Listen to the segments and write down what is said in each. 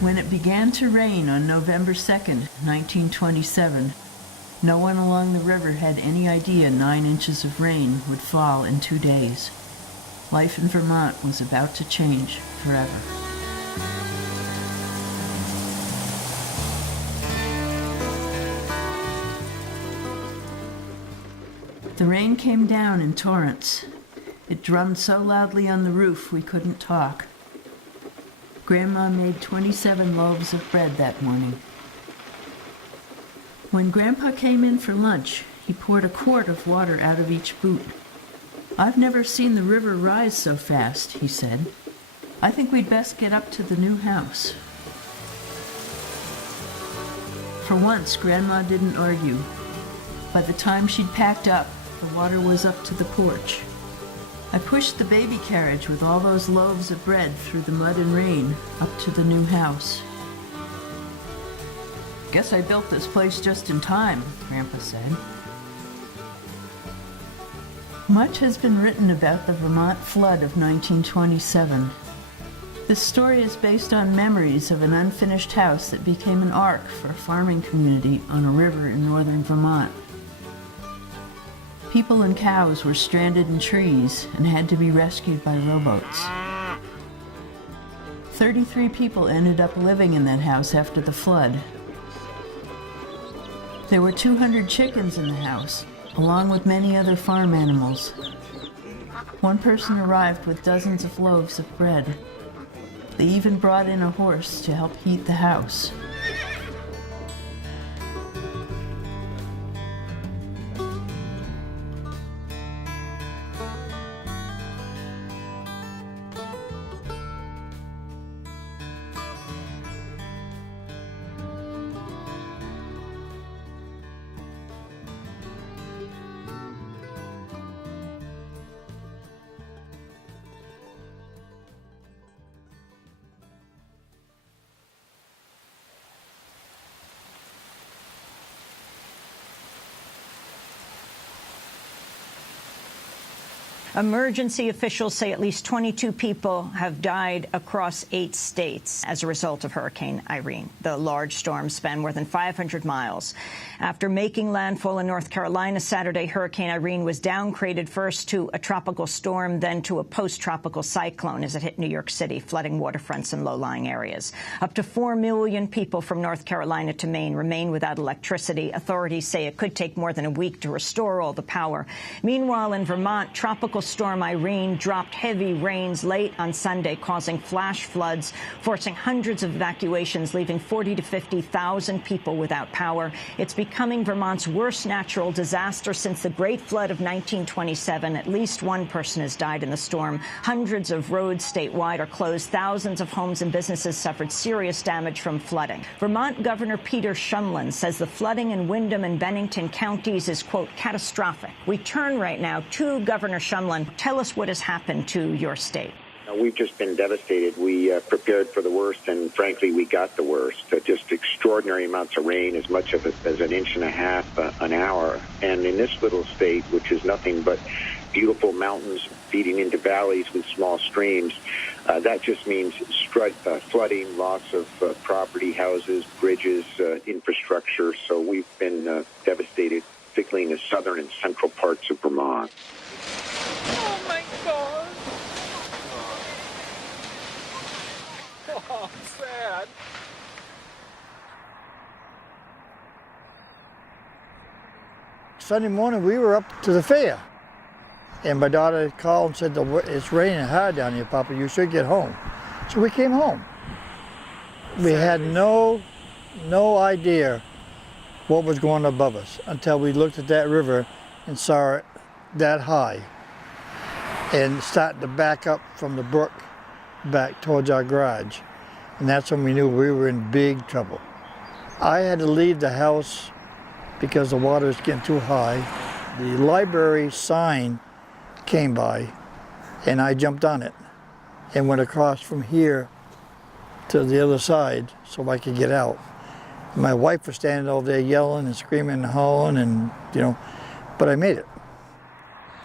When it began to rain on November 2nd, 1927, no one along the river had any idea 9 inches of rain would fall in 2 days. Life in Vermont was about to change forever. The rain came down in torrents. It drummed so loudly on the roof we couldn't talk. Grandma made 27 loaves of bread that morning. When Grandpa came in for lunch, he poured a quart of water out of each boot. "I've never seen the river rise so fast," he said. "I think we'd best get up to the new house." For once, Grandma didn't argue. By the time she'd packed up, the water was up to the porch. I pushed the baby carriage with all those loaves of bread through the mud and rain up to the new house. "Guess I built this place just in time," Grandpa said. Much has been written about the Vermont flood of 1927. This story is based on memories of an unfinished house that became an ark for a farming community on a river in northern Vermont. People and cows were stranded in trees and had to be rescued by rowboats. 33 people ended up living in that house after the flood. There were 200 chickens in the house, along with many other farm animals. One person arrived with dozens of loaves of bread. They even brought in a horse to help heat the house. Emergency officials say at least 22 people have died across 8 states as a result of Hurricane Irene. The large storm spanned more than 500 miles. After making landfall in North Carolina Saturday, Hurricane Irene was downgraded first to a tropical storm, then to a post-tropical cyclone as it hit New York City, flooding waterfronts and low-lying areas. Up to 4 million people from North Carolina to Maine remain without electricity. Authorities say it could take more than a week to restore all the power. Meanwhile, in Vermont, tropical storm Irene dropped heavy rains late on Sunday, causing flash floods, forcing hundreds of evacuations, leaving 40,000 to 50,000 people without power. It's becoming Vermont's worst natural disaster since the Great Flood of 1927. At least one person has died in the storm. Hundreds of roads statewide are closed. Thousands of homes and businesses suffered serious damage from flooding. Vermont Governor Peter Shumlin says the flooding in Windham and Bennington counties is, quote, catastrophic. We turn right now to Governor Shumlin. Tell us what has happened to your state. We've just been devastated. We prepared for the worst, and frankly, we got the worst. Just extraordinary amounts of rain, as much of it as 1.5 inches an hour. And in this little state, which is nothing but beautiful mountains feeding into valleys with small streams, that just means flooding, loss of property, houses, bridges, infrastructure. So we've been devastated, particularly in the southern and central parts of Vermont. Oh, my God. Oh, sad. Sunday morning, we were up to the fair. And my daughter called and said, "It's raining hard down here, Papa. You should get home." So we came home. We had no idea what was going above us until we looked at that river and saw it that high and started to back up from the brook back towards our garage. And that's when we knew we were in big trouble. I had to leave the house because the water was getting too high. The library sign came by and I jumped on it and went across from here to the other side so I could get out. My wife was standing over there yelling and screaming and hollering, and but I made it.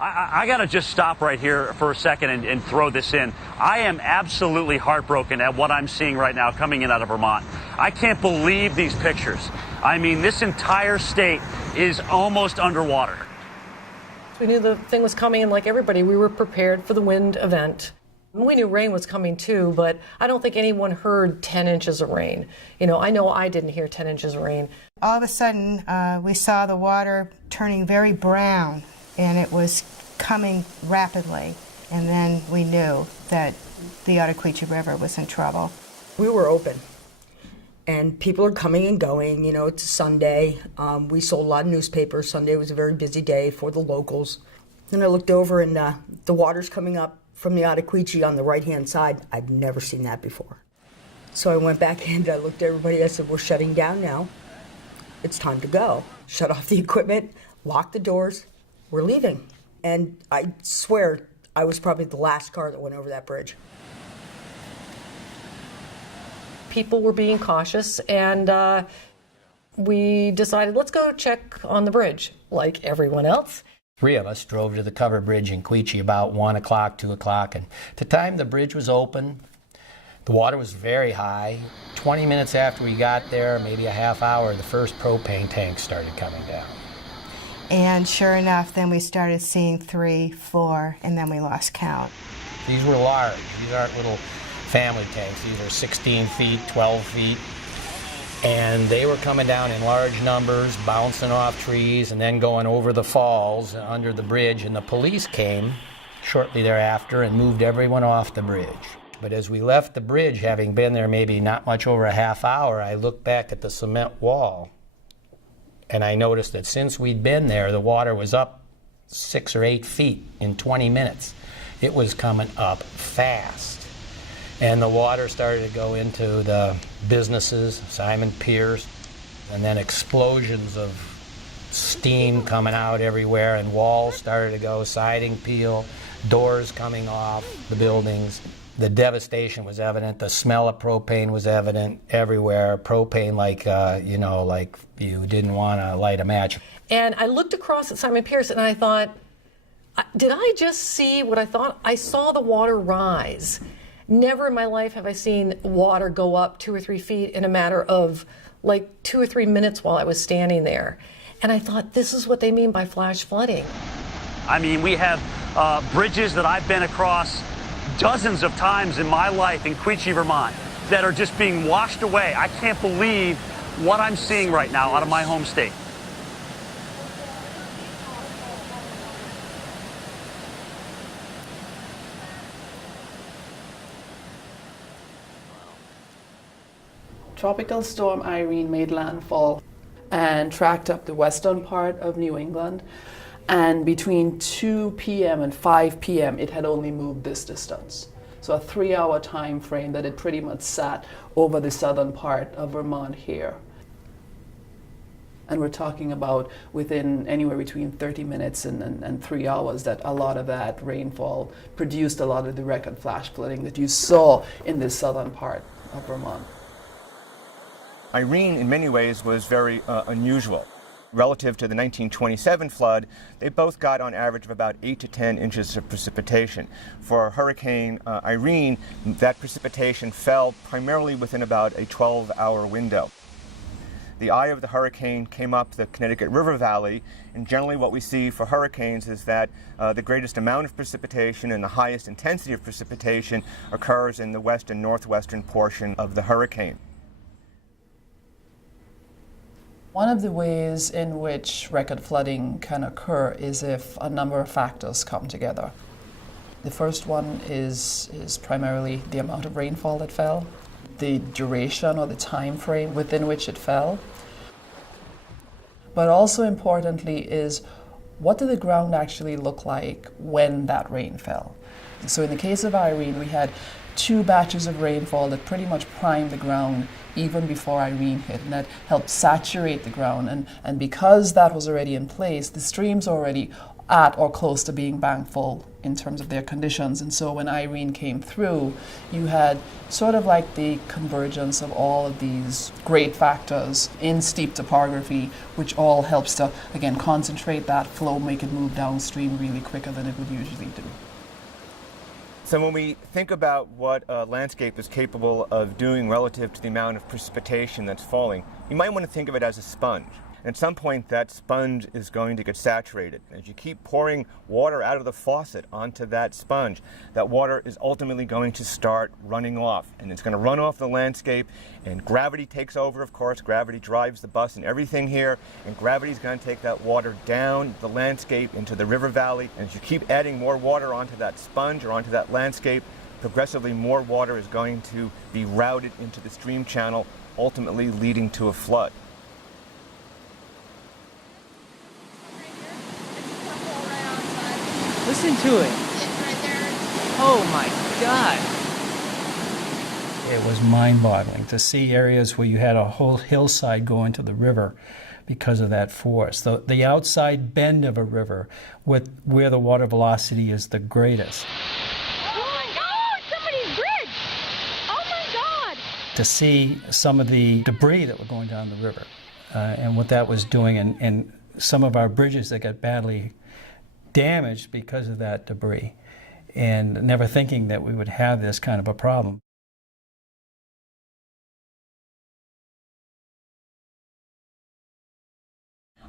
I got to just stop right here for a second and throw this in. I am absolutely heartbroken at what I'm seeing right now coming in out of Vermont. I can't believe these pictures. I mean, this entire state is almost underwater. We knew the thing was coming, and like everybody, we were prepared for the wind event. We knew rain was coming too, but I don't think anyone heard 10 inches of rain. You know I didn't hear 10 inches of rain. All of a sudden, we saw the water turning very brown, and it was coming rapidly. And then we knew that the Ottaquechee River was in trouble. We were open, and people are coming and going. You know, it's Sunday. We sold a lot of newspapers. Sunday was a very busy day for the locals. And I looked over, and the water's coming up from the Ottaquechee on the right-hand side. I'd never seen that before. So I went back in, I looked at everybody, I said, we're shutting down now. It's time to go. Shut off the equipment, lock the doors, we're leaving. And I swear, I was probably the last car that went over that bridge. People were being cautious, and we decided, let's go check on the bridge, like everyone else. 3 of us drove to the covered bridge in Quechee about 1 o'clock, 2 o'clock, and at the time the bridge was open, the water was very high. 20 minutes after we got there, maybe a half hour, the first propane tank started coming down. And sure enough, then we started seeing 3, 4, and then we lost count. These were large. These aren't little family tanks. These are 16 feet, 12 feet. And they were coming down in large numbers, bouncing off trees, and then going over the falls under the bridge. And the police came shortly thereafter and moved everyone off the bridge. But as we left the bridge, having been there maybe not much over a half hour, I looked back at the cement wall, and I noticed that since we'd been there, the water was up 6 or 8 feet in 20 minutes. It was coming up fast. And the water started to go into the businesses, Simon Pierce, and then explosions of steam coming out everywhere, and walls started to go, siding peel, doors coming off the buildings. The devastation was evident. The smell of propane was evident everywhere. Propane like you didn't want to light a match. And I looked across at Simon Pierce, and I thought, did I just see what I thought? I saw the water rise. Never in my life have I seen water go up 2 or 3 feet in a matter of like 2 or 3 minutes while I was standing there. And I thought, this is what they mean by flash flooding. I mean, we have bridges that I've been across dozens of times in my life in Quechee, Vermont, that are just being washed away. I can't believe what I'm seeing right now out of my home state. Tropical storm Irene made landfall and tracked up the western part of New England. And between 2 p.m. and 5 p.m., it had only moved this distance. So a 3-hour time frame that it pretty much sat over the southern part of Vermont here. And we're talking about within anywhere between 30 minutes and 3 hours that a lot of that rainfall produced a lot of the record flash flooding that you saw in the southern part of Vermont. Irene, in many ways, was very unusual. Relative to the 1927 flood, they both got on average of about 8 to 10 inches of precipitation. For Hurricane Irene, that precipitation fell primarily within about a 12-hour window. The eye of the hurricane came up the Connecticut River Valley, and generally what we see for hurricanes is that the greatest amount of precipitation and the highest intensity of precipitation occurs in the west and northwestern portion of the hurricane. One of the ways in which record flooding can occur is if a number of factors come together. The first one is primarily the amount of rainfall that fell, the duration or the time frame within which it fell, but also importantly is what did the ground actually look like when that rain fell. So in the case of Irene, we had 2 batches of rainfall that pretty much primed the ground even before Irene hit, and that helped saturate the ground. And because that was already in place, the streams already at or close to being bank full in terms of their conditions. And so when Irene came through, you had sort of like the convergence of all of these great factors in steep topography, which all helps to, again, concentrate that flow, make it move downstream really quicker than it would usually do. So when we think about what a landscape is capable of doing relative to the amount of precipitation that's falling, you might want to think of it as a sponge. And at some point, that sponge is going to get saturated. As you keep pouring water out of the faucet onto that sponge, that water is ultimately going to start running off. And it's going to run off the landscape, and gravity takes over, of course. Gravity drives the bus and everything here, and gravity is going to take that water down the landscape into the river valley. And as you keep adding more water onto that sponge or onto that landscape, progressively more water is going to be routed into the stream channel, ultimately leading to a flood. Listen to it. Oh my God. It was mind-boggling to see areas where you had a whole hillside go into the river because of that force. The outside bend of a river where the water velocity is the greatest. Oh my God, somebody's bridge! Oh my God! To see some of the debris that were going down the river and what that was doing, and some of our bridges that got badly damaged because of that debris, and never thinking that we would have this kind of a problem.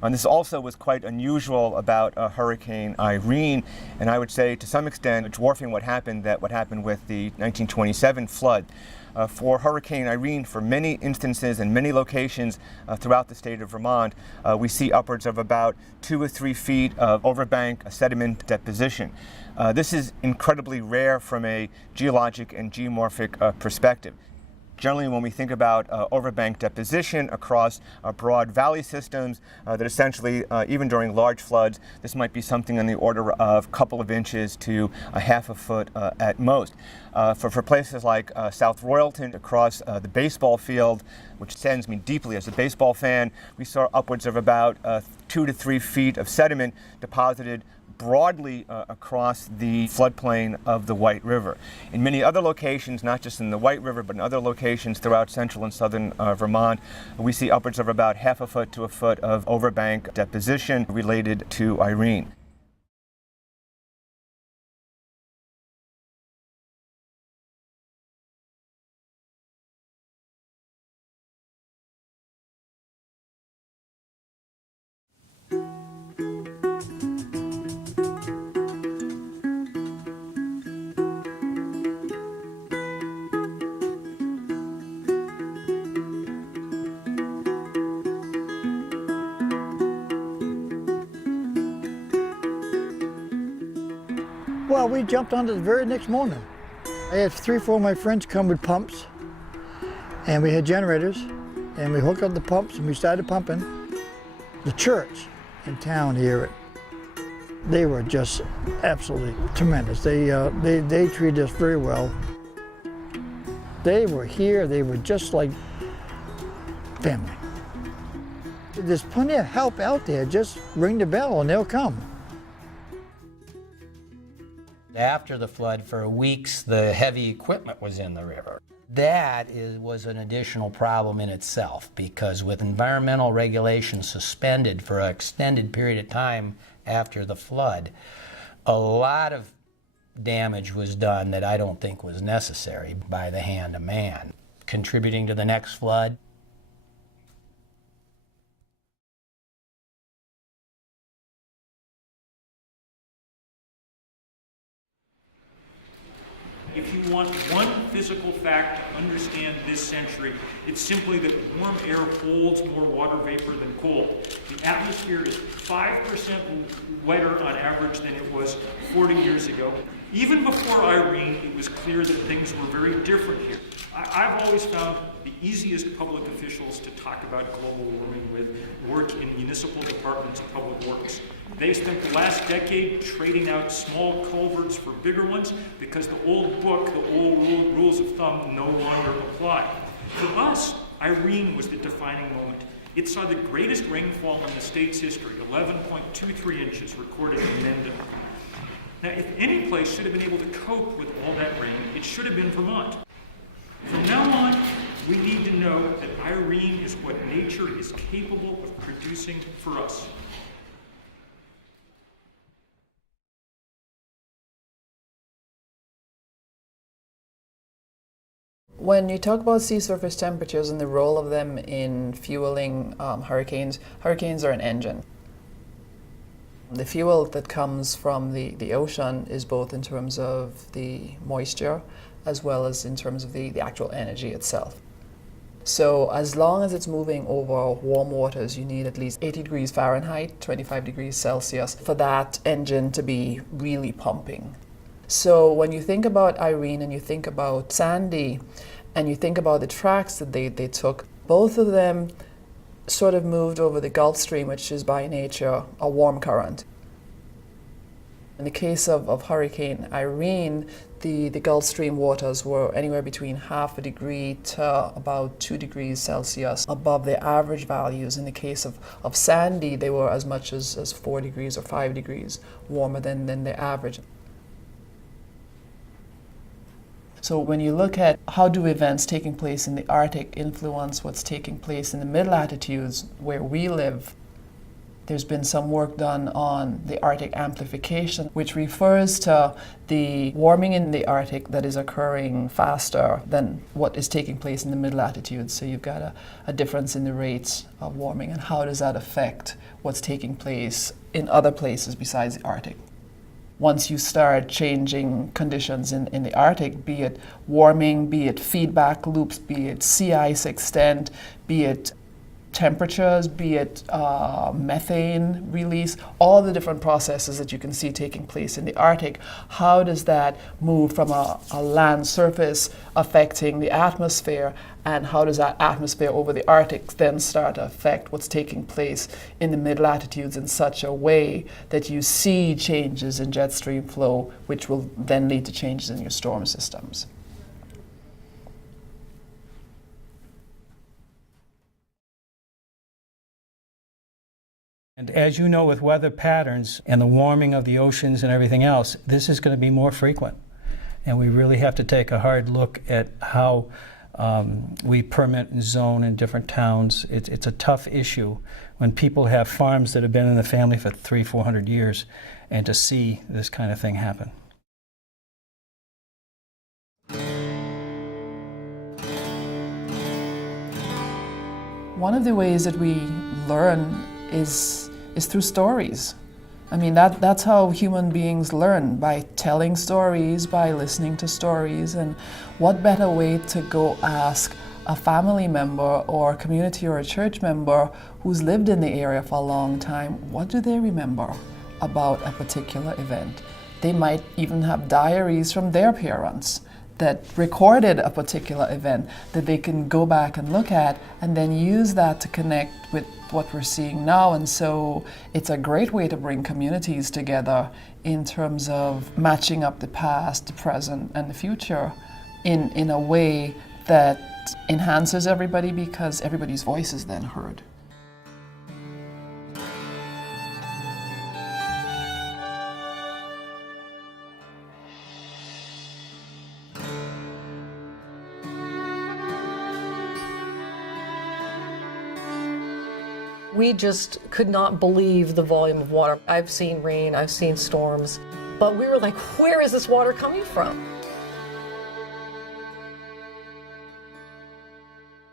And this also was quite unusual about Hurricane Irene, and I would say to some extent dwarfing what happened with the 1927 flood. For Hurricane Irene, for many instances and many locations throughout the state of Vermont, we see upwards of about 2 or 3 feet of overbank sediment deposition. This is incredibly rare from a geologic and geomorphic perspective. Generally, when we think about overbank deposition across broad valley systems, that essentially, even during large floods, this might be something on the order of a couple of inches to a half a foot at most. For places like South Royalton, across the baseball field, which sends me deeply as a baseball fan, we saw upwards of about 2 to 3 feet of sediment deposited broadly across the floodplain of the White River. In many other locations, not just in the White River, but in other locations throughout central and southern Vermont, we see upwards of about half a foot to a foot of overbank deposition related to Irene. Well, we jumped on it the very next morning. I had 3 or 4 of my friends come with pumps, and we had generators, and we hooked up the pumps and we started pumping. The church in town here, they were just absolutely tremendous. They treated us very well. They were here, they were just like family. There's plenty of help out there. Just ring the bell and they'll come. After the flood, for weeks, the heavy equipment was in the river. That was an additional problem in itself, because with environmental regulations suspended for an extended period of time after the flood, a lot of damage was done that I don't think was necessary by the hand of man, contributing to the next flood. If you want one physical fact to understand this century, it's simply that warm air holds more water vapor than cold. The atmosphere is 5% wetter on average than it was 40 years ago. Even before Irene, it was clear that things were very different here. I've always found the easiest public officials to talk about global warming with work in municipal departments of public works. They spent the last decade trading out small culverts for bigger ones because the old book, the old rules of thumb no longer apply. For us, Irene was the defining moment. It saw the greatest rainfall in the state's history, 11.23 inches recorded in Mendon. Now, if any place should have been able to cope with all that rain, it should have been Vermont. From now on, we need to know that Irene is what nature is capable of producing for us. When you talk about sea surface temperatures and the role of them in fueling hurricanes, hurricanes are an engine. The fuel that comes from the ocean is both in terms of the moisture as well as in terms of the actual energy itself. So as long as it's moving over warm waters, you need at least 80 degrees Fahrenheit, 25 degrees Celsius for that engine to be really pumping. So when you think about Irene and you think about Sandy and you think about the tracks that they took, both of them sort of moved over the Gulf Stream, which is by nature a warm current. In the case of Hurricane Irene, the Gulf Stream waters were anywhere between half a degree to about 2 degrees Celsius above the average values. In the case of Sandy, they were as much as 4 degrees or 5 degrees warmer than the average. So when you look at how do events taking place in the Arctic influence what's taking place in the mid-latitudes where we live, there's been some work done on the Arctic amplification, which refers to the warming in the Arctic that is occurring faster than what is taking place in the mid-latitudes. So you've got a difference in the rates of warming, and how does that affect what's taking place in other places besides the Arctic? Once you start changing conditions in the Arctic, be it warming, be it feedback loops, be it sea ice extent, be it temperatures, be it methane release, all the different processes that you can see taking place in the Arctic, how does that move from a land surface affecting the atmosphere, and how does that atmosphere over the Arctic then start to affect what's taking place in the mid-latitudes in such a way that you see changes in jet stream flow, which will then lead to changes in your storm systems. And as you know, with weather patterns and the warming of the oceans and everything else, this is going to be more frequent. And we really have to take a hard look at how we permit and zone in different towns. It's a tough issue when people have farms that have been in the family for 300-400 years, and to see this kind of thing happen. One of the ways that we learn is through stories. I mean, that's how human beings learn, by telling stories, by listening to stories. And what better way to go ask a family member or a community or a church member who's lived in the area for a long time, what do they remember about a particular event? They might even have diaries from their parents that recorded a particular event that they can go back and look at and then use that to connect with what we're seeing now. And so it's a great way to bring communities together in terms of matching up the past, the present, and the future in a way that enhances everybody, because everybody's voice is then heard. We just could not believe the volume of water. I've seen rain, I've seen storms, but we were like, where is this water coming from?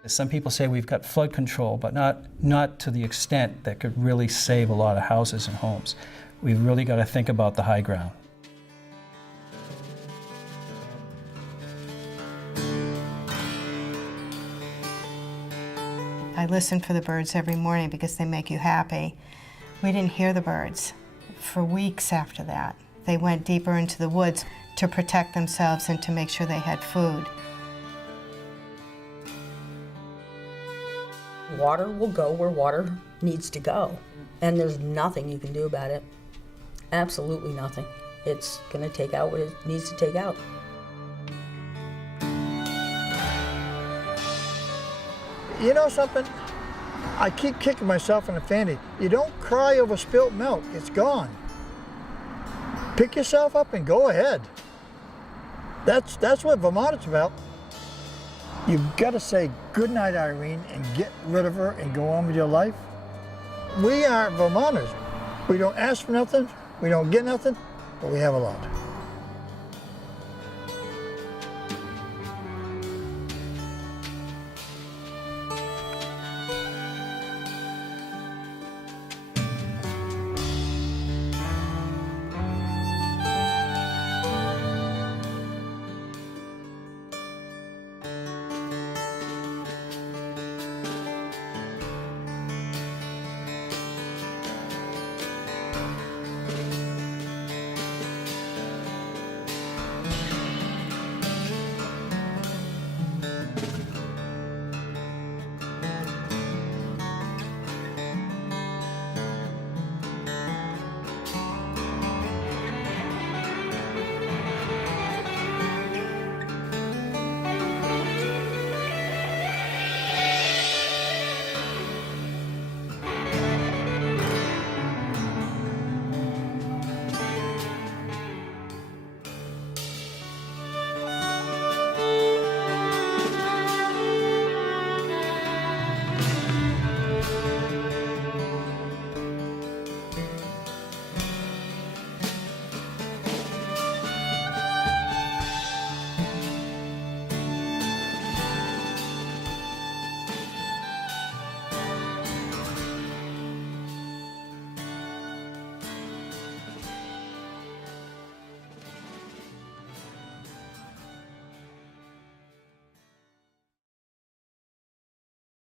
Some people say we've got flood control, but not to the extent that could really save a lot of houses and homes. We've really got to think about the high ground. I listen for the birds every morning because they make you happy. We didn't hear the birds for weeks after that. They went deeper into the woods to protect themselves and to make sure they had food. Water will go where water needs to go, and there's nothing you can do about it. Absolutely nothing. It's going to take out what it needs to take out. You know something? I keep kicking myself in the fanny. You don't cry over spilt milk. It's gone. Pick yourself up and go ahead. That's what Vermont is about. You've got to say goodnight, Irene, and get rid of her and go on with your life. We are Vermonters. We don't ask for nothing, we don't get nothing, but we have a lot.